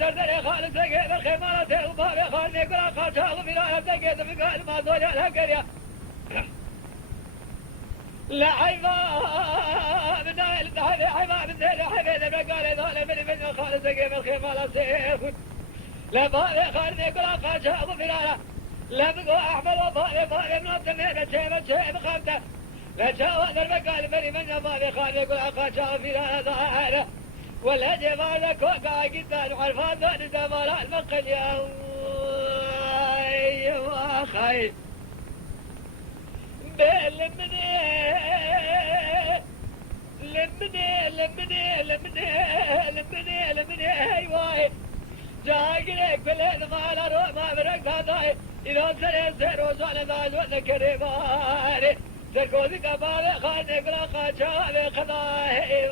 سردر خالد سقيم الخيمانة وبابي خالد يقول خاطر في لا تقيد في قال ما ضل على قرية لا حيوان من نايل حيوان من نايل حبيب قال ذول من خالد سقيم الخيمانة سيف لا بابي خالد يقول خاطر في لا لا بقوا أحمد وبابي من التميم شيب خمسة لا جاوز المقال بني من بابي خالد يقول خاطر في لا ظاهرة ولا جمالك وقع قدام عرفان دون دمار المقل يا أخي لمني أيوة جاقلك بالله ما روح ما برق هذا إذا سير وزال ذا ولا كريماني تركوذي كبار خانك لا خاجال خضاي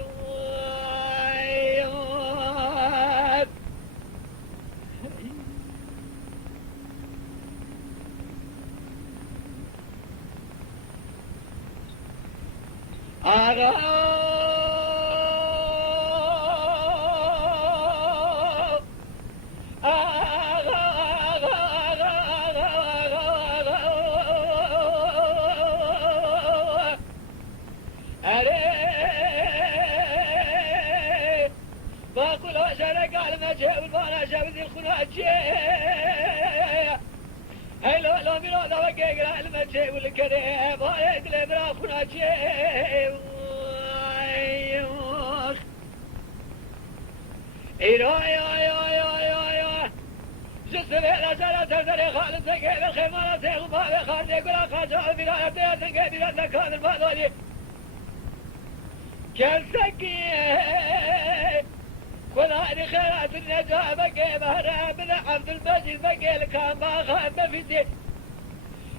كلاني خيرات النجاة بقي بهرا من عبد المجيد بقي لكان ما خاب في الدين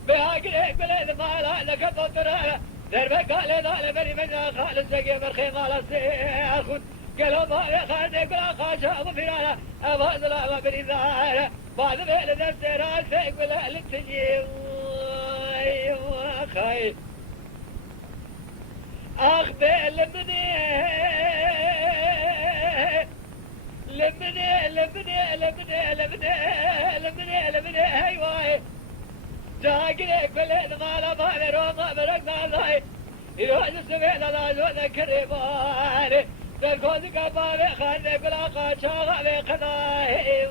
بهاقريك بليل مالا لك الضطرة دربك قال ذال بني من خالد سقي مرخي مالا سيخد قالوا ما يخاني قلا خاشا مفرانا أبا ظلام بني ذالا بعد بيل دستيران سيق بلا للتجيب أخي أخ بيل لمني هيواي جاقلك بلين مالا مالي روما برقنا الله يروح السبيل لا زونا كريماني تركوزك بابي خاني قلا خاشا بقضاي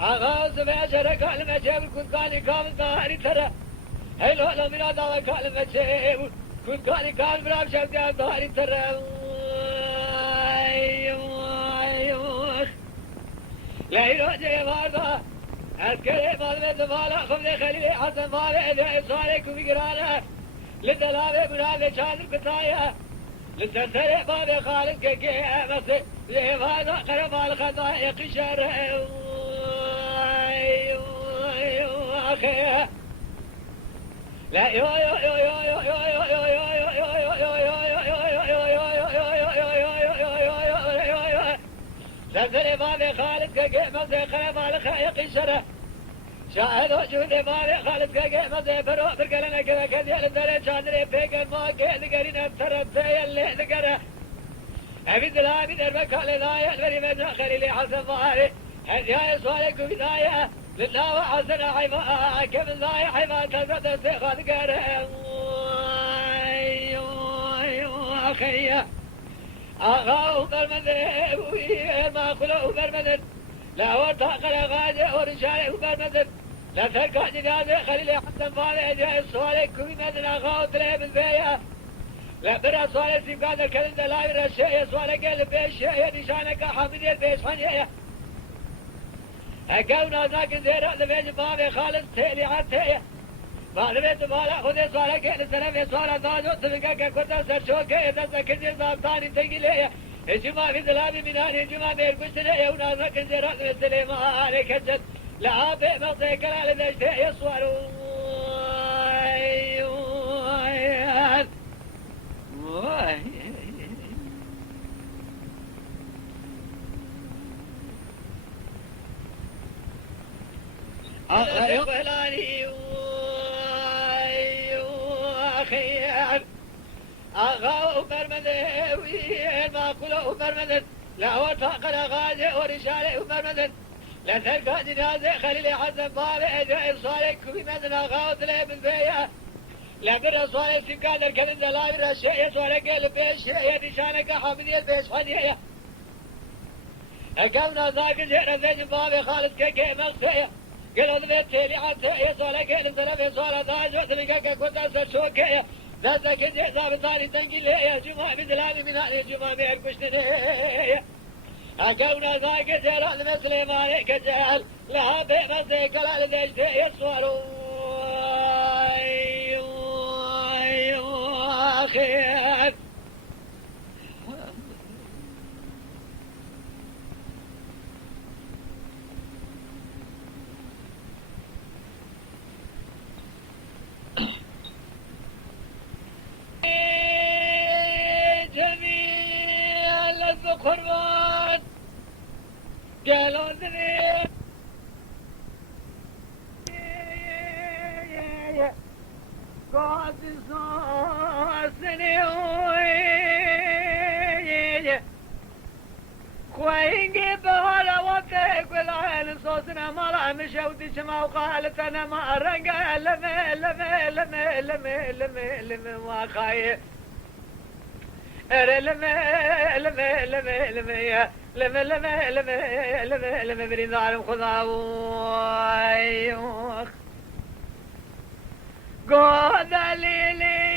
أغاز بعشرة كلمة جيب كنت قالي كامل ظهري ترى هلو لو من هذا كلمة جيب كنت قالي كامل براب شبدي ظهري ترى لا يروح جيب هذا عسكري مالبيت مالا خمني خليلي حسن مالي إذا إصاليكم يقرانا للدلابي منابي شادر بطايا للسلسلي بابي خالد كيكي أمسي لهم هذا قرب الخطايا قشر أخي لا يو يو يو يو يو يو يو سلسلي بابي خالد كيكي أمسي قرب الخطايا قشر شاهد وجودي مالي خالد كاقي مزي برو برقلنا كذا كذي للدري شاندري بيقل موكي ذكرين الترب سي اللي ذكره أبي دلابي دربك لذايا البري من خليلي حسن ظهري هديا يسوالك بداية لله وحسن حيفا كيف ذايا حيفا تزد السيخ ذكره أخي أخاه برمذن ما خلوه برمذن لا وطاق لغاجة ورجالي برمذن لا تلقى جنازة خليلي حسن فالي جاي الصوالي كوي مدن أخاو تلي بالبيع لا برا صوالي سيبقان الكلم لا برا الشيء صوالي قال بيش نشانك حامدي البيش حنية أقونا ذاك زيرا لبيش بابي خالص تيلي عالتية بعد بيت بالا خذي صوالي قال سلام صوالي داجو تبقى كنت سرشوكي إذا سكني زابطاني تقلية إجماع في ذلابي مناني إجماع بيركشتني ونازك زيرا لبيش كجد لا بي مصيك لا لدشتي يصوروا فلاني وخير أغاو برمده وين ما كله برمده لا وطاقنا غازي ورشالي برمده لا تلقى جنازة خليل حسن بالي جاي صالح كوي مدن أغاو تلي بالبيع لكن صالح تكادر كذن دلائر الشيء صالح قال بيش يدشانك حافظي البيش حدية أقلنا ذاك جينا زين بابي خالد كيكي مغسية قالوا ذبت تيلي عطية صالح قال سلفي صالح ذاج وثلقاك كنت أسر شوكية ذاتك جي ذاب ثاني تنقل لي جمعة مثل من هذه الجمعة بيكبشتني أقلنا ذاك جيران مثل مالك جهل لها بيمسي كلا لديشتي يسوالوا خير جميل القربان قالوا ذني قد صاصني خوينجي بهلا وفيك والعين صوتنا مرة مشودي شما وقالت انا ما رقا لمي لمي لمي لمي لمي لمي وخايف لمي لمي لمي لمي لمي لمي لمي لمي لمي بريد عالم خذاوي قود ليلي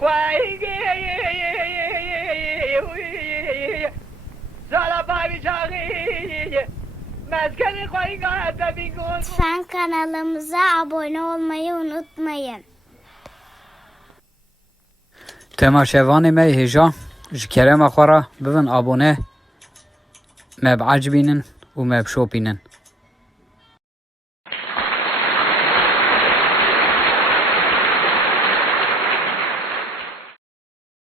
خواهيجي زالا بابي çağıy mezkeni koyga tabingon. Lütfen kanalımıza abone olmayı unutmayın. تماشاوان ما هجا جكرم أخورا بفن أبونه ما بعجبينن وما بشوبينن